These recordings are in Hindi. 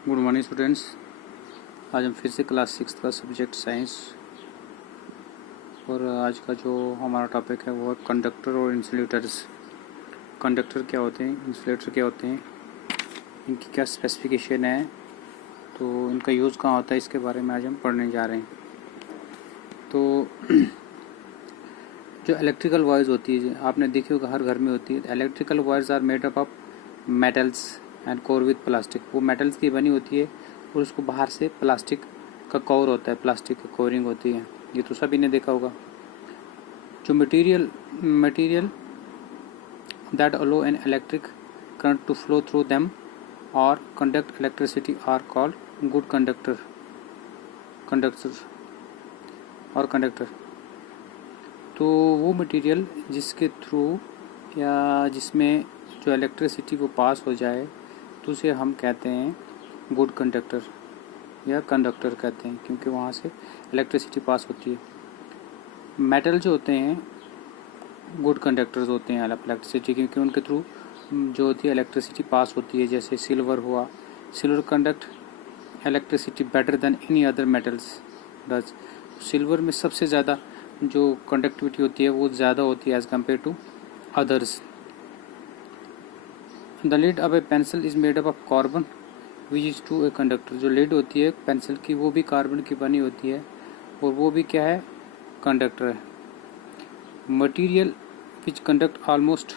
Good morning students. आज हम फिर से क्लास 6 का सब्जेक्ट साइंस और आज का जो हमारा टॉपिक है वो है कंडक्टर और इंसुलेटर्स। कंडक्टर क्या होते हैं, इंसुलेटर क्या होते हैं, इनकी क्या स्पेसिफिकेशन है, तो इनका यूज़ कहाँ होता है, इसके बारे में आज हम पढ़ने जा रहे हैं। तो जो इलेक्ट्रिकल वायर्स होती है, आपने देखी होगा हर घर में होती है। Electrical wires are made up of metals and core with plastic. वो मेटल्स की बनी होती है और उसको बाहर से प्लास्टिक का कवर होता है, प्लास्टिक की कवरिंग होती है। ये तो सभी ने देखा होगा। जो material that allow an electric current to flow through them और conduct electricity are called good conductor तो वो मटेरियल जिसके थ्रू या जिसमें जो इलेक्ट्रिसिटी वो पास हो जाए तो उसे हम कहते हैं गुड कंडक्टर या कंडक्टर कहते हैं, क्योंकि वहाँ से इलेक्ट्रिसिटी पास होती है। मेटल जो होते हैं गुड कंडक्टर्स होते हैं इलेक्ट्रिसिटी, क्योंकि उनके थ्रू जो होती है इलेक्ट्रिसिटी पास होती है। जैसे सिल्वर हुआ, silver conduct electricity better than any other metals does. Silver में सबसे ज़्यादा जो कंडक्टिविटी होती है वो ज़्यादा होती है as compare to others. The lead of a pencil is made up of carbon which is to a conductor. जो लीड होती है पेंसिल की वो भी कार्बन की बनी होती है और वो भी क्या है, कंडक्टर है। Material which conduct almost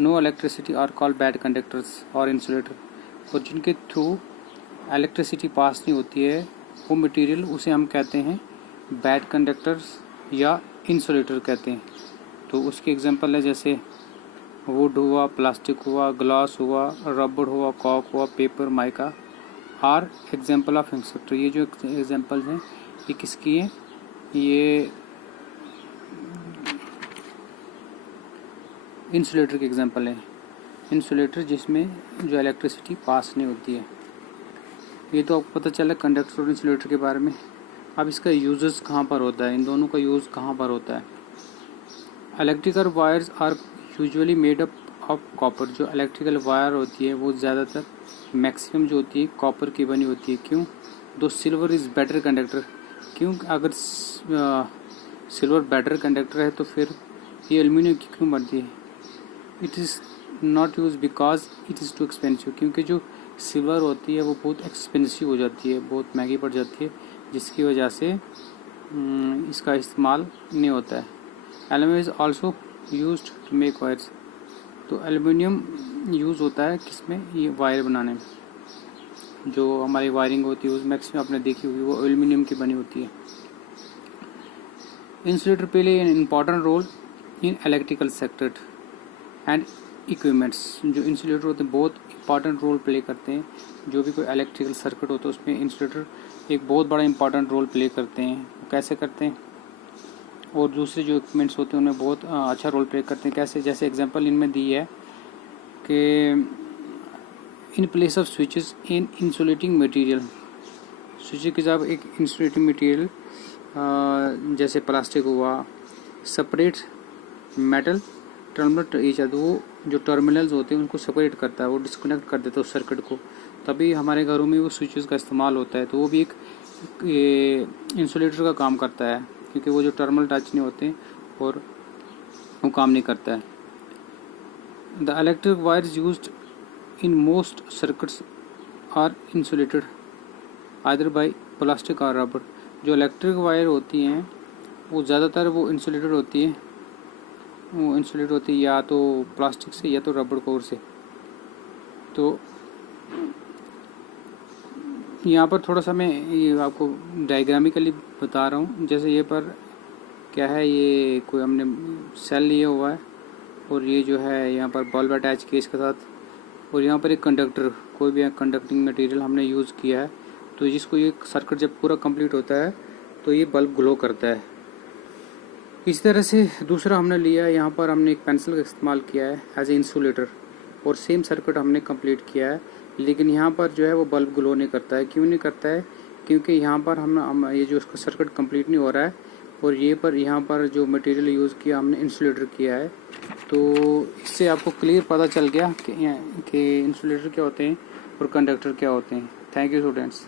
no electricity are called bad conductors और इंसुलेटर। और जिनके थ्रू इलेक्ट्रिसिटी पास नहीं होती है वो मटीरियल, उसे हम कहते हैं बैड कंडक्टर्स या इंसुलेटर कहते हैं। तो उसके एग्जांपल है जैसे वुड हुआ, प्लास्टिक हुआ, ग्लास हुआ, रबड़ हुआ, कॉक हुआ, paper, mica are example of insulator. ये जो एग्जांपल्स हैं ये किसकी हैं, ये इंसुलेटर के एग्जांपल हैं। इंसुलेटर जिसमें जो इलेक्ट्रिसिटी पास नहीं होती है। ये तो आपको पता चला कंडक्टर और इंसुलेटर के बारे में। अब इसका यूजेस कहाँ पर होता है, इन दोनों का यूज़ कहाँ पर होता है। Electrical wires are usually made up of copper. जो इलेक्ट्रिकल वायर होती है वो ज़्यादातर मैक्सिमम जो होती है कॉपर की बनी होती है। क्यों? दो सिल्वर इज़ बेटर कंडक्टर। क्यों? अगर सिल्वर बेटर कंडक्टर है तो फिर ये एल्यूमिनियम की क्यों बनती है? It is not use because it is too expensive. क्योंकि जो सिल्वर होती है वो बहुत एक्सपेंसिव हो जाती है, बहुत महंगी पड़ जाती है, जिसकी वजह से इसका इस्तेमाल नहीं होता है। Aluminium is also used to make wires. तो एल्यूमिनियम यूज़ होता है किसमें, ये वायर बनाने में। जो हमारी वायरिंग होती है उस मैक्सिमम आपने देखी हुई वो एल्यूमिनियम की बनी होती है। Insulator play an important role in electrical sector and equipments. जो इंसुलेटर होते हैं बहुत इंपॉर्टेंट रोल प्ले करते हैं। जो भी कोई इलेक्ट्रिकल सर्किट होता है उसमें इंसुलेटर एक बहुत बड़ा इंपॉर्टेंट रोल प्ले करते हैं। कैसे करते हैं? और दूसरे जो इक्विपमेंट्स होते हैं उनमें बहुत अच्छा रोल प्ले करते हैं। कैसे? जैसे एग्जांपल इनमें दी है कि in place of switches in insulating material. Switch के साथ एक इंसुलेटिंग मटेरियल जैसे प्लास्टिक हुआ, separate metal terminal each other. वो जो टर्मिनल्स होते हैं उनको सेपरेट करता है, वो डिस्कनेक्ट कर देता है उस सर्किट को, तभी हमारे घरों में वो स्विचेस का इस्तेमाल होता है। तो वो भी एक इंसुलेटर का काम करता है, क्योंकि वो जो टर्मिनल टच नहीं होते और वो काम नहीं करता है। The electric wires used in most circuits are insulated either by plastic और रबर। जो इलेक्ट्रिक वायर होती हैं वो ज़्यादातर वो इंसुलेटेड होती है, वो इंसुलेट होती है या तो प्लास्टिक से या तो रबड़ कोर से। तो यहाँ पर थोड़ा सा मैं ये आपको डायग्रामिकली बता रहा हूँ। जैसे ये पर क्या है, ये कोई हमने सेल लिया हुआ है और ये जो है यहाँ पर बल्ब अटैच किया इसके साथ, और यहाँ पर एक कंडक्टर, कोई भी कंडक्टिंग मटेरियल हमने यूज़ किया है। तो जिसको ये सर्किट जब पूरा कंप्लीट होता है तो ये बल्ब ग्लो करता है। इस तरह से दूसरा हमने लिया है, यहाँ पर हमने एक पेंसिल का इस्तेमाल किया है एज ए इंसुलेटर और सेम सर्किट हमने कंप्लीट किया है, लेकिन यहाँ पर जो है वो बल्ब ग्लो नहीं करता है। क्यों नहीं करता है? क्योंकि यहाँ पर हम ये जो उसका सर्किट कंप्लीट नहीं हो रहा है और यहाँ पर जो मटेरियल यूज़ किया हमने इंसुलेटर किया है। तो इससे आपको क्लियर पता चल गया कि इंसुलेटर क्या होते हैं और कंडक्टर क्या होते हैं। Thank you students.